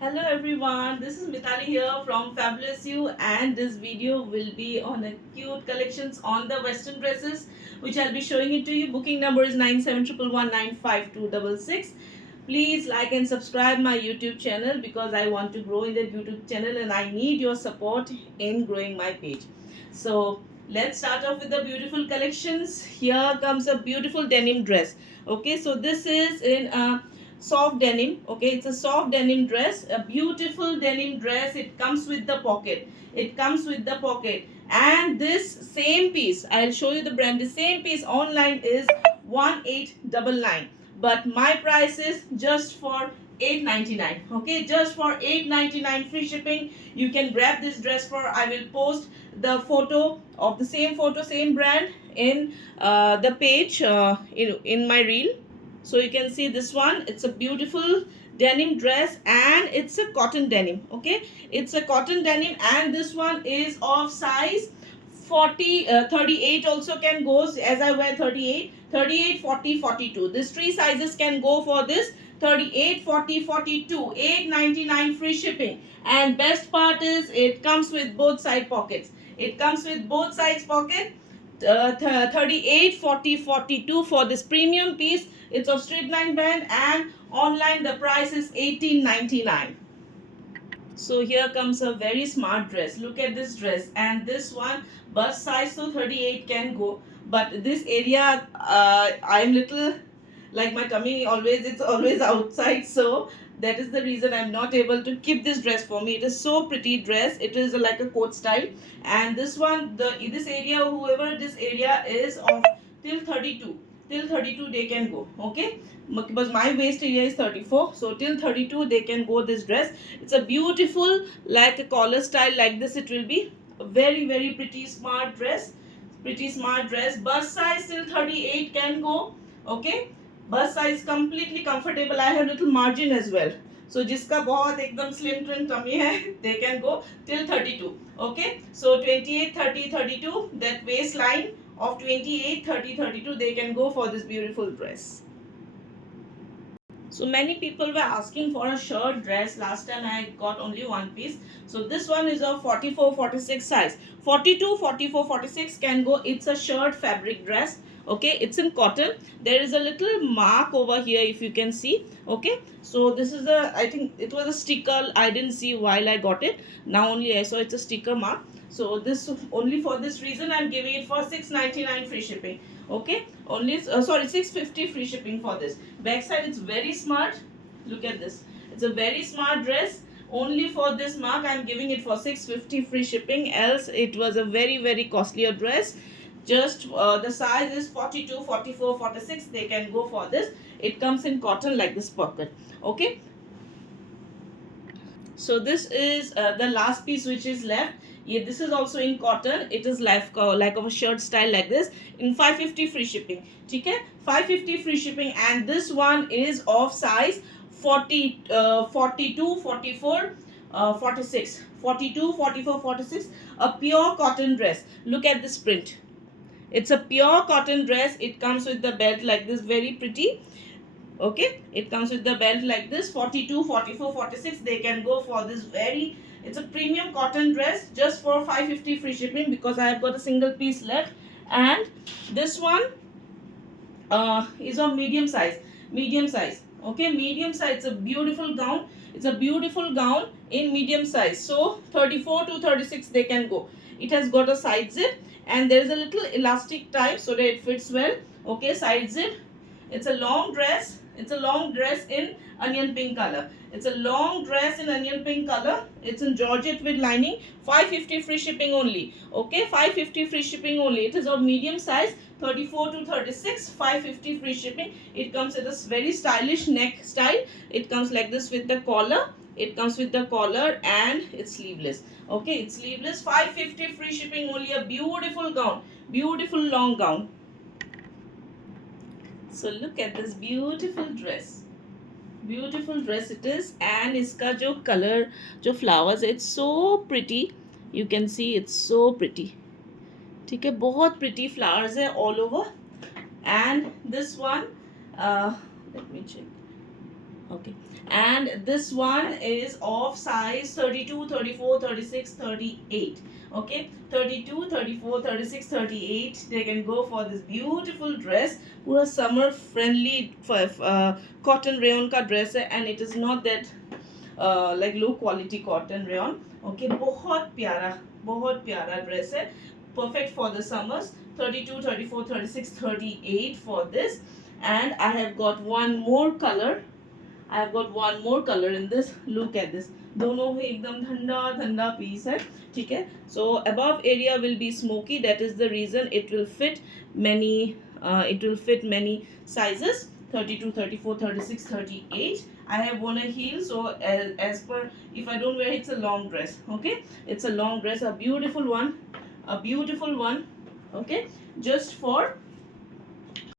Hello everyone, this is Mitali here from Fabulous You, and this video will be on a cute collections on the western dresses which I'll be showing it to you. Booking number is 9711952266. Please like and subscribe my YouTube channel because I want to grow in the YouTube channel and I need your support in growing my page. So let's start off with the beautiful collections. Here comes a beautiful denim dress. Okay, so this is in a soft denim. Okay, it's a soft denim dress, a beautiful denim dress. It comes with the pocket, and this same piece, I'll show you the brand. The same piece online is 1899, but my price is just for 899. Okay, just for 899 free shipping. You can grab this dress for, I will post the photo of the same photo, same brand in the page in my reel. So you can see this one. It's a beautiful denim dress and it's a cotton denim. Okay, it's a cotton denim, and this one is of size 38 also can go, as I wear 38, 38, 40, 42. These three sizes can go for this. 38, 40, 42, 899 free shipping. And best part is it comes with both side pockets. It comes with both sides pocket. 38, 40, 42 for this premium piece. It's of straight line band, and online the price is 1899. So here comes a very smart dress. Look at this dress, and this one bust size so 38 can go, but this area I'm little, like my tummy always, it's always outside, so that is the reason I'm not able to keep this dress for me. It is so pretty dress. It is like a coat style, and this one, this area, whoever this area is of till 32, till 32 they can go. Okay, because my waist area is 34, so till 32 they can go this dress. It's a beautiful like a collar style like this. It will be a very pretty smart dress, bust size till 38 can go. Okay, bust size completely comfortable. I have little margin as well, so जिसका बहुत एकदम slim trim tummy है they can go till 32. Okay, so 28, 30, 32, that waistline of 28, 30, 32 they can go for this beautiful dress. So many people were asking for a shirt dress. Last time I got only one piece. So this one is of 44, 46 size. 42, 44, 46 can go. It's a shirt fabric dress. Okay, it's in cotton. There is a little mark over here if you can see. Okay, so this is a, I think it was a sticker. I didn't see while I got it. Now only I saw it's a sticker mark. So this, only for this reason I'm giving it for 699 free shipping. Okay, only sorry, 650 free shipping for this. Backside, it's very smart. Look at this. It's a very smart dress. Only for this mark I'm giving it for 650 free shipping, else it was a very costlier dress. Just the size is 42, 44, 46. They can go for this. It comes in cotton like this pocket. Okay, so this is the last piece which is left. Yeah, this is also in cotton. It is like of a shirt style like this in 550 free shipping. Okay, 550 free shipping, and this one is of size 40, 42, 44, 46, 42, 44, 46. A pure cotton dress. Look at this print. It's a pure cotton dress. It comes with the belt like this, very pretty. Okay, it comes with the belt like this. 42, 44, 46 they can go for this very, it's a premium cotton dress just for 550 free shipping because I have got a single piece left. And this one is of medium size. Okay, medium size. It's a beautiful gown. It's a beautiful gown in medium size. So 34 to 36 they can go. It has got a side zip, and there is a little elastic type so that it fits well. Okay, side zip. It's a long dress. It's a long dress in onion pink color. It's a long dress in onion pink color. It's in georgette with lining. 550 free shipping only. Okay, 550 free shipping only. It is of medium size, 34 to 36. 550 free shipping. It comes with a very stylish neck style. It comes like this with the collar. It comes with the collar and it's sleeveless. Okay, it's sleeveless. 550 free shipping only. A beautiful gown. Beautiful long gown. So look at this beautiful dress. Beautiful dress it is, and iska jo color, jo flowers, it's so pretty. You can see it's so pretty. ठीक है, बहुत pretty flowers है all over. And this one, let me check. Okay, and this one is of size 32, 34, 36, 38. Okay, 32, 34, 36, 38. They can go for this beautiful dress. पूरा summer friendly cotton rayon का dress है, and it is not that like low quality cotton rayon. Okay, बहुत प्यारा dress है, perfect for the summers. 32, 34, 36, 38 for this. And I have got one more color. I have got one more color in this. Look at this. दोनों ही एकदम ठंडा ठंडा piece है. ठीक है. So above area will be smoky. That is the reason it will fit many. It will fit many sizes. 32, 34, 36, 38. I have worn a heel, so as per, if I don't wear it's a long dress. Okay, it's a long dress, a beautiful one, okay, just for